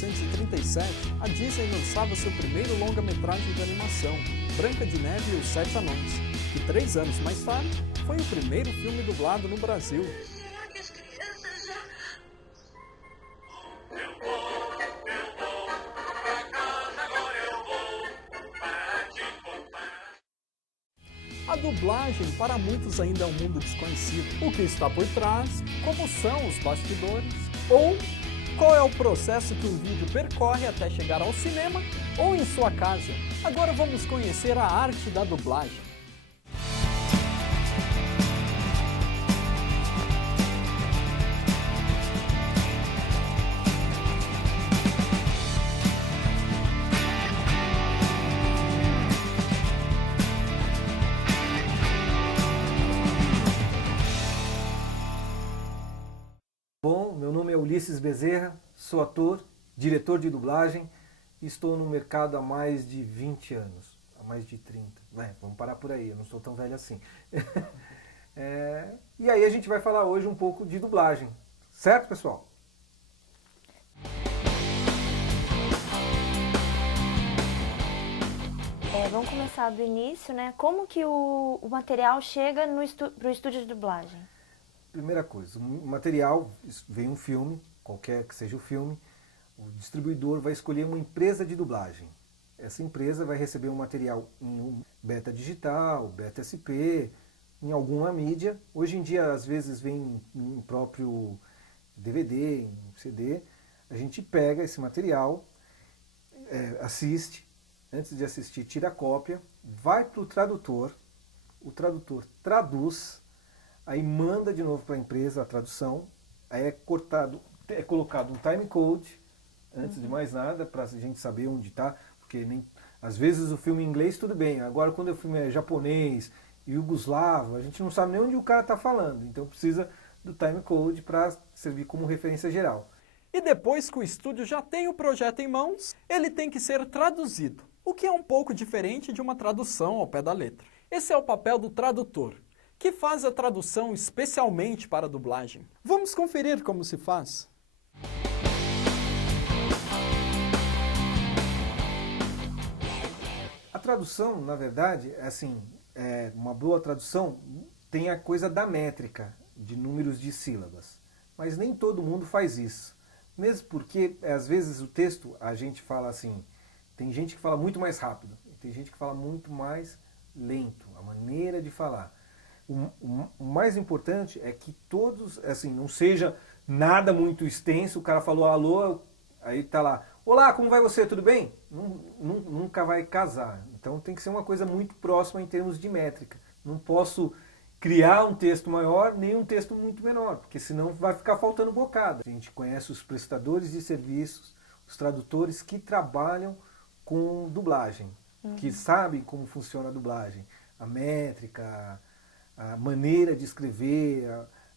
1937, a Disney lançava seu primeiro longa-metragem de animação, Branca de Neve e os Sete Anões, que 3 anos mais tarde foi o primeiro filme dublado no Brasil. Será que as crianças já... A dublagem para muitos ainda é um mundo desconhecido. O que está por trás, como são os bastidores, ou qual é o processo que um vídeo percorre até chegar ao cinema ou em sua casa. Agora vamos conhecer a arte da dublagem. Bom, meu nome é Ulisses Bezerra, sou ator, diretor de dublagem e estou no mercado há mais de 20 anos, há mais de 30. Vamos parar por aí, eu não sou tão velho assim. E aí a gente vai falar hoje um pouco de dublagem, certo, pessoal? Vamos começar do início, né? Como que o material chega pro estúdio de dublagem? Primeira coisa, o material, vem um filme, qualquer que seja o filme, o distribuidor vai escolher uma empresa de dublagem. Essa empresa vai receber um material em um beta digital, beta SP, em alguma mídia. Hoje em dia, às vezes, vem em próprio DVD, em CD. A gente pega esse material, assiste, antes de assistir, tira a cópia, vai para o tradutor traduz, aí manda de novo para a empresa a tradução, aí é colocado um timecode, antes de mais nada, para a gente saber onde está, porque às vezes o filme em inglês tudo bem, agora quando o filme é japonês, iugoslavo, a gente não sabe nem onde o cara está falando, então precisa do timecode para servir como referência geral. E depois que o estúdio já tem o projeto em mãos, ele tem que ser traduzido, o que é um pouco diferente de uma tradução ao pé da letra. Esse é o papel do tradutor, que faz a tradução especialmente para a dublagem. Vamos conferir como se faz? A tradução, na verdade, uma boa tradução tem a coisa da métrica, de números de sílabas. Mas nem todo mundo faz isso. Mesmo porque, às vezes, o texto, a gente fala assim, tem gente que fala muito mais rápido, tem gente que fala muito mais lento, a maneira de falar. O mais importante é que todos, não seja nada muito extenso, o cara falou alô, aí tá lá, olá, como vai você, tudo bem? Nunca vai casar. Então tem que ser uma coisa muito próxima em termos de métrica. Não posso criar um texto maior nem um texto muito menor, porque senão vai ficar faltando bocada. A gente conhece os prestadores de serviços, os tradutores que trabalham com dublagem, que sabem como funciona a dublagem, a métrica, a maneira de escrever,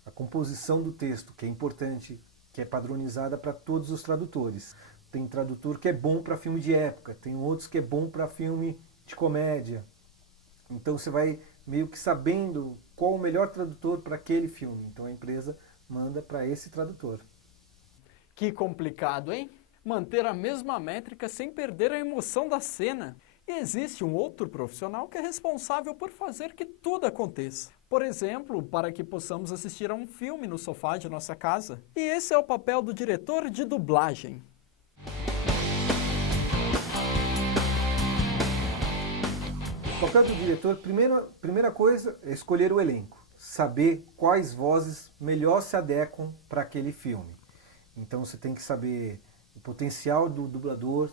a composição do texto, que é importante, que é padronizada para todos os tradutores. Tem tradutor que é bom para filme de época, tem outros que é bom para filme de comédia. Então você vai meio que sabendo qual o melhor tradutor para aquele filme. Então a empresa manda para esse tradutor. Que complicado, hein? Manter a mesma métrica sem perder a emoção da cena. E existe um outro profissional que é responsável por fazer que tudo aconteça. Por exemplo, para que possamos assistir a um filme no sofá de nossa casa. E esse é o papel do diretor de dublagem. O papel do diretor, primeira coisa, é escolher o elenco. Saber quais vozes melhor se adequam para aquele filme. Então você tem que saber o potencial do dublador.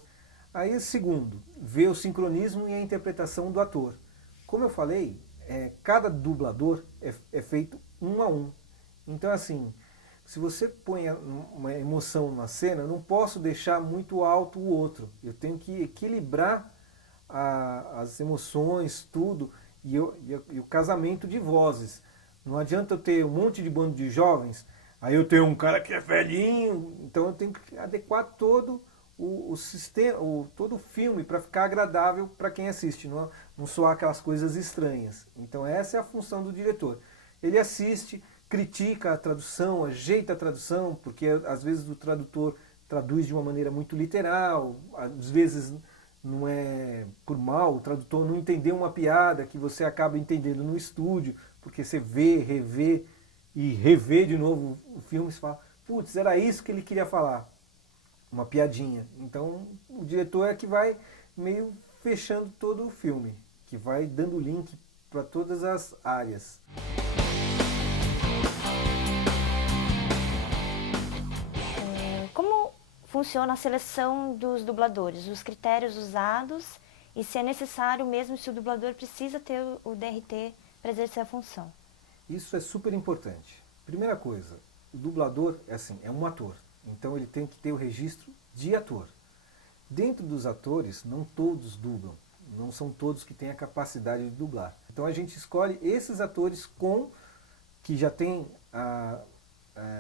Aí, segundo, ver o sincronismo e a interpretação do ator. Como eu falei, cada dublador é feito um a um. Então, assim, se você põe uma emoção na cena, eu não posso deixar muito alto o outro. Eu tenho que equilibrar as emoções, tudo, e o casamento de vozes. Não adianta eu ter um monte de bando de jovens, aí eu tenho um cara que é velhinho, então eu tenho que adequar todo o sistema, todo o filme para ficar agradável para quem assiste, não soar aquelas coisas estranhas. Então essa é a função do diretor. Ele assiste, critica a tradução, ajeita a tradução, porque às vezes o tradutor traduz de uma maneira muito literal, às vezes não é por mal, o tradutor não entendeu uma piada que você acaba entendendo no estúdio, porque você vê, revê e revê de novo o filme e você fala, putz, era isso que ele queria falar, uma piadinha. Então o diretor é que vai meio fechando todo o filme, que vai dando link para todas as áreas. Como funciona a seleção dos dubladores, os critérios usados e se é necessário mesmo se o dublador precisa ter o DRT para exercer a função? Isso é super importante. Primeira coisa, o dublador é um ator, então ele tem que ter o registro de ator. Dentro dos atores, não todos dublam, não são todos que têm a capacidade de dublar. Então a gente escolhe esses atores que já têm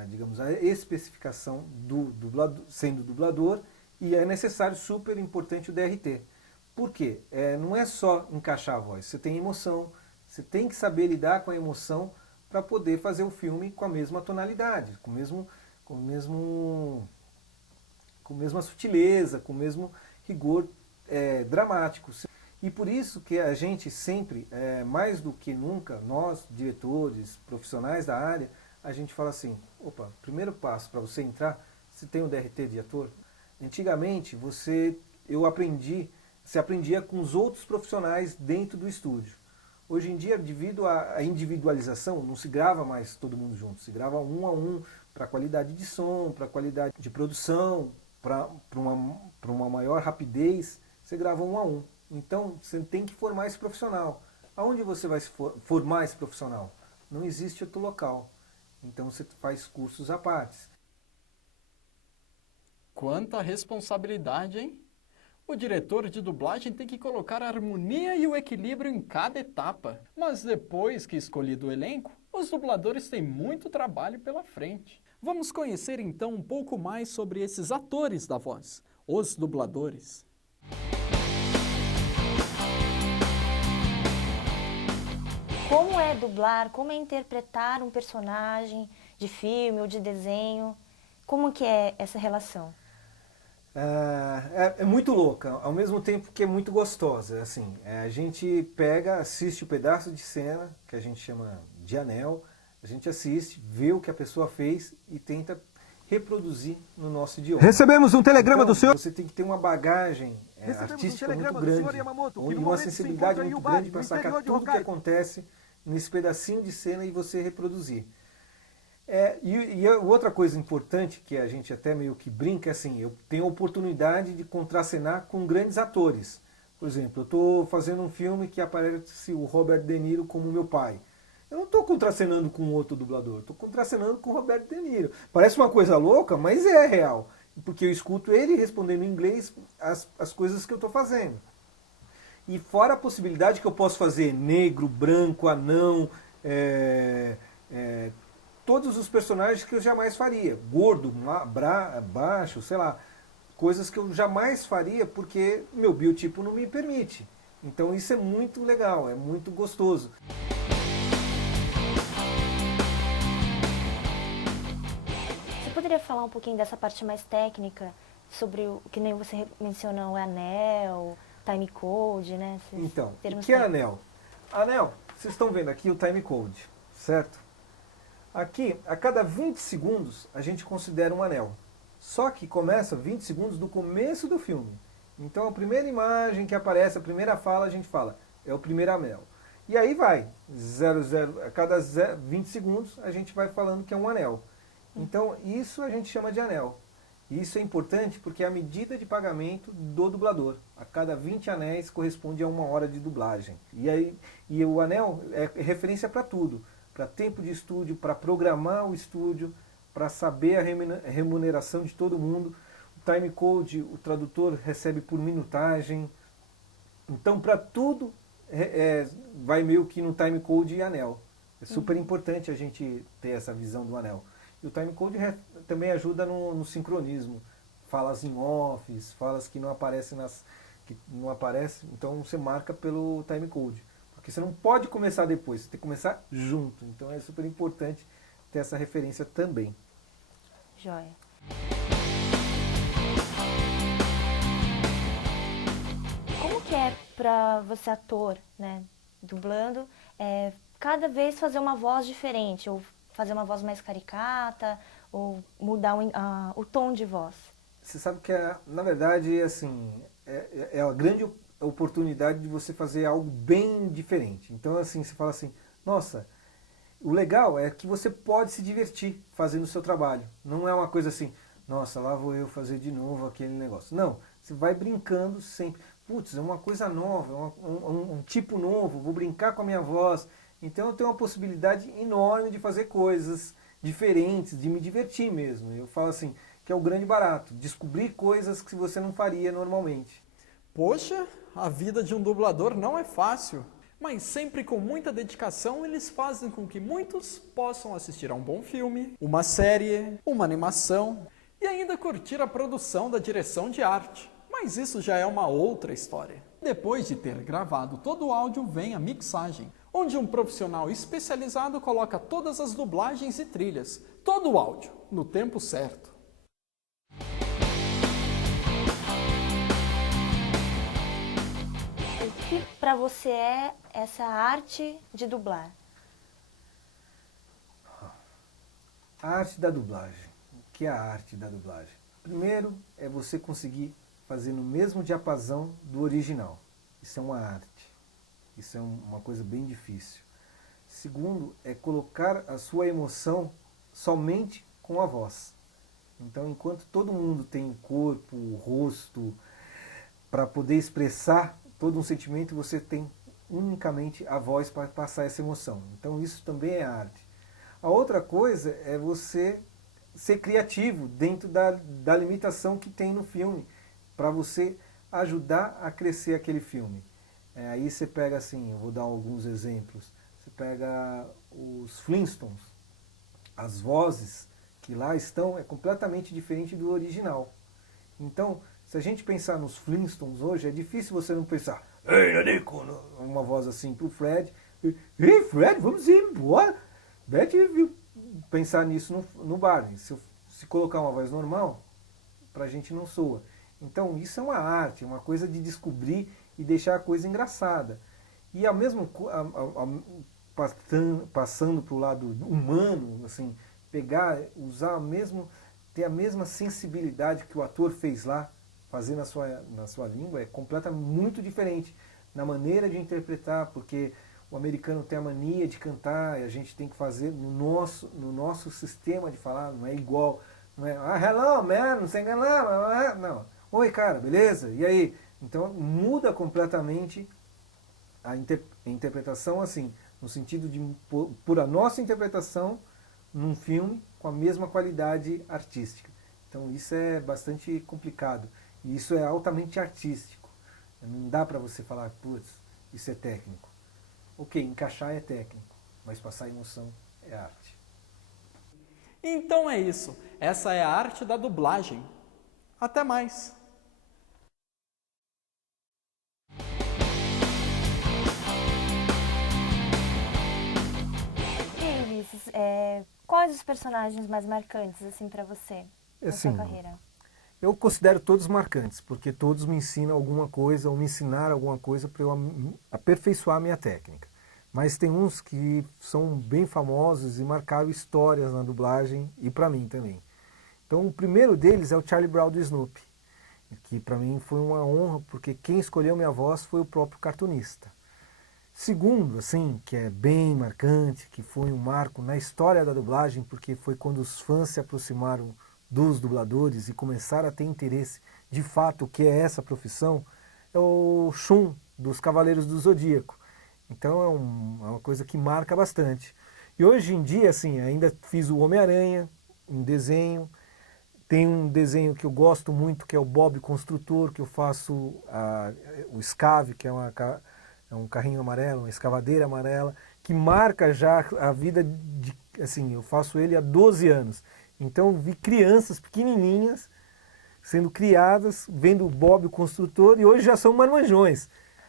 digamos, a especificação do dublador, sendo dublador, e é necessário, super importante, o DRT. Por quê? Não é só encaixar a voz, você tem emoção, você tem que saber lidar com a emoção para poder fazer o filme com a mesma tonalidade, com a mesma sutileza, com o mesmo rigor dramático. E por isso que a gente sempre, mais do que nunca, nós, diretores, profissionais da área, a gente fala assim, opa, primeiro passo para você entrar, você tem o DRT de ator? Antigamente, você aprendia com os outros profissionais dentro do estúdio. Hoje em dia, devido à individualização, não se grava mais todo mundo junto, se grava um a um, para qualidade de som, para qualidade de produção, para uma maior rapidez, você grava um a um. Então, você tem que formar esse profissional. Aonde você vai formar esse profissional? Não existe outro local. Então, você faz cursos à parte. Quanta responsabilidade, hein? O diretor de dublagem tem que colocar a harmonia e o equilíbrio em cada etapa. Mas depois que escolhido o elenco, os dubladores têm muito trabalho pela frente. Vamos conhecer então um pouco mais sobre esses atores da voz, os dubladores. Como é dublar, como é interpretar um personagem de filme ou de desenho? Como que é essa relação? É muito louca, ao mesmo tempo que é muito gostosa. Assim, a gente assiste o pedaço de cena, que a gente chama de anel, a gente assiste, vê o que a pessoa fez e tenta reproduzir no nosso idioma. Recebemos um telegrama Então, do senhor. Você tem que ter uma bagagem artística muito grande, e uma sensibilidade muito grande para sacar tudo o que acontece nesse pedacinho de cena e você reproduzir. E outra coisa importante que a gente até meio que brinca é assim, eu tenho a oportunidade de contracenar com grandes atores. Por exemplo, eu estou fazendo um filme que aparece o Robert De Niro como meu pai. Eu não estou contracenando com outro dublador, estou contracenando com o Robert De Niro. Parece uma coisa louca, mas é real. Porque eu escuto ele respondendo em inglês as coisas que eu estou fazendo. E fora a possibilidade que eu posso fazer negro, branco, anão, todos os personagens que eu jamais faria. Gordo, baixo, sei lá. Coisas que eu jamais faria porque meu biotipo não me permite. Então isso é muito legal, é muito gostoso. Você poderia falar um pouquinho dessa parte mais técnica, sobre o que nem você mencionou, o anel, timecode, né? Então, o que é anel? Anel, vocês estão vendo aqui o timecode, certo? Aqui, a cada 20 segundos, a gente considera um anel. Só que começa 20 segundos do começo do filme. Então, a primeira imagem que aparece, a primeira fala, a gente fala, é o primeiro anel. E aí vai, a cada 20 segundos, a gente vai falando que é um anel. Então, isso a gente chama de anel. E isso é importante porque é a medida de pagamento do dublador. A cada 20 anéis corresponde a 1 hora de dublagem. E o anel é referência para tudo. Para tempo de estúdio, para programar o estúdio, para saber a remuneração de todo mundo. O timecode, o tradutor recebe por minutagem. Então, para tudo, vai meio que no timecode e anel. É super importante a gente ter essa visão do anel. E o timecode também ajuda no sincronismo. Falas em offs, falas que não aparecem então você marca pelo timecode. Porque você não pode começar depois, você tem que começar junto. Então é super importante ter essa referência também. Joia. para você ator, né, dublando, cada vez fazer uma voz diferente, ou fazer uma voz mais caricata, ou mudar o tom de voz? Você sabe que, na verdade, assim, é a grande oportunidade de você fazer algo bem diferente. Então, assim, você fala assim, nossa, o legal é que você pode se divertir fazendo o seu trabalho. Não é uma coisa assim, nossa, lá vou eu fazer de novo aquele negócio. Não, você vai brincando sempre. Putz, é uma coisa nova, um tipo novo, vou brincar com a minha voz. Então eu tenho uma possibilidade enorme de fazer coisas diferentes, de me divertir mesmo. Eu falo assim, que é o grande barato, descobrir coisas que você não faria normalmente. Poxa, a vida de um dublador não é fácil, mas sempre com muita dedicação eles fazem com que muitos possam assistir a um bom filme, uma série, uma animação e ainda curtir a produção da direção de arte. Mas isso já é uma outra história. Depois de ter gravado todo o áudio, vem a mixagem, onde um profissional especializado coloca todas as dublagens e trilhas, todo o áudio, no tempo certo. O que para você é essa arte de dublar? A arte da dublagem. O que é a arte da dublagem? Primeiro, é você conseguir fazer no mesmo diapasão do original. Isso é uma arte. Isso é uma coisa bem difícil. Segundo, é colocar a sua emoção somente com a voz. Então, enquanto todo mundo tem o corpo, o rosto, para poder expressar todo um sentimento, você tem unicamente a voz para passar essa emoção. Então, isso também é arte. A outra coisa é você ser criativo dentro da limitação que tem no filme, para você ajudar a crescer aquele filme. Aí você pega assim, eu vou dar alguns exemplos, você pega os Flintstones, as vozes que lá estão é completamente diferente do original. Então, se a gente pensar nos Flintstones hoje, é difícil você não pensar, ei, Nanico, uma voz assim pro Fred, ei, Fred, vamos ir embora. Fred, pensar nisso no Barney. Se colocar uma voz normal, pra gente não soa. Então, isso é uma arte, uma coisa de descobrir e deixar a coisa engraçada. E ao mesmo passando para o lado humano, assim, pegar, usar ter a mesma sensibilidade que o ator fez lá, fazer na sua língua, é completamente muito diferente na maneira de interpretar, porque o americano tem a mania de cantar e a gente tem que fazer no nosso sistema de falar, não é igual, não é, hello man, não sei lá, não. Oi, cara, beleza? E aí? Então muda completamente a interpretação, assim, no sentido de pôr a nossa interpretação num filme com a mesma qualidade artística. Então isso é bastante complicado. E isso é altamente artístico. Não dá para você falar, putz, isso é técnico. Ok, encaixar é técnico, mas passar emoção é arte. Então é isso. Essa é a arte da dublagem. Até mais! Quais os personagens mais marcantes assim para você na Assim, sua carreira? Eu considero todos marcantes, porque todos me ensinam alguma coisa ou me ensinaram alguma coisa para eu aperfeiçoar a minha técnica. Mas tem uns que são bem famosos e marcaram histórias na dublagem e para mim também. Então o primeiro deles é o Charlie Brown do Snoopy, que para mim foi uma honra, porque quem escolheu minha voz foi o próprio cartunista. Segundo, assim, que é bem marcante, que foi um marco na história da dublagem, porque foi quando os fãs se aproximaram dos dubladores e começaram a ter interesse de fato o que é essa profissão, é o Shun, dos Cavaleiros do Zodíaco. Então é uma coisa que marca bastante. E hoje em dia, assim, ainda fiz o Homem-Aranha, um desenho. Tem um desenho que eu gosto muito, que é o Bob Construtor, que eu faço o Scave, que é um carrinho amarelo, uma escavadeira amarela, que marca já a vida de, assim, eu faço ele há 12 anos. Então vi crianças pequenininhas sendo criadas, vendo o Bob o Construtor, e hoje já são marmanjões.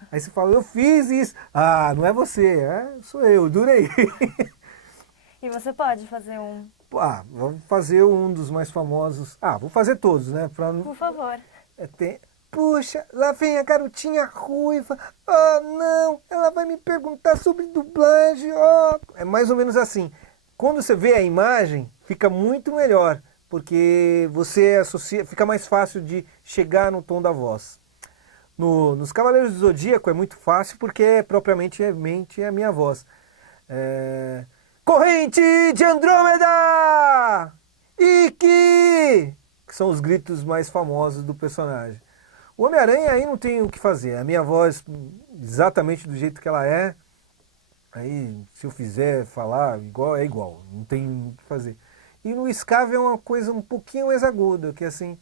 Aí você fala, eu fiz isso. Ah, não é você, sou eu, durei. E você pode fazer um? Vamos fazer um dos mais famosos. Vou fazer todos, né? Por favor. puxa, lá vem a garotinha ruiva, oh não, ela vai me perguntar sobre dublagem, oh. É mais ou menos assim. Quando você vê a imagem, fica muito melhor, porque você associa, fica mais fácil de chegar no tom da voz. Nos Cavaleiros do Zodíaco é muito fácil, porque é propriamente a minha voz. Corrente de Andrômeda! Iki! Que são os gritos mais famosos do personagem. O Homem-Aranha aí não tem o que fazer. A minha voz, exatamente do jeito que ela é, aí se eu fizer falar igual, é igual. Não tem o que fazer. E no Scave é uma coisa um pouquinho mais aguda, que é assim...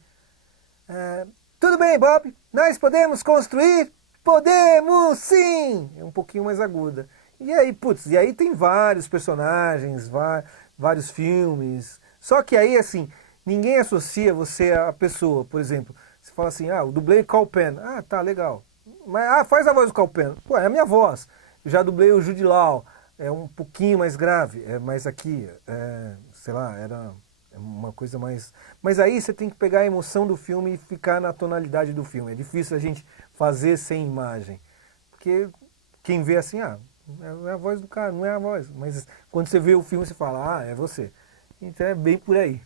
tudo bem, Bob, nós podemos construir? Podemos sim! É um pouquinho mais aguda. E aí, putz, e aí tem vários personagens, vários filmes. Só que aí, assim, ninguém associa você à pessoa. Por exemplo, você fala assim, o dublê Kal Penn. Ah, tá, legal. Mas, faz a voz do Kal Penn. Pô, é a minha voz. Eu já dublei o Jude Law. É um pouquinho mais grave. É mais aqui, sei lá, era uma coisa mais... Mas aí você tem que pegar a emoção do filme e ficar na tonalidade do filme. É difícil a gente fazer sem imagem. Porque quem vê assim, é a voz do cara, não é a voz. Mas quando você vê o filme, você fala, é você. Então é bem por aí.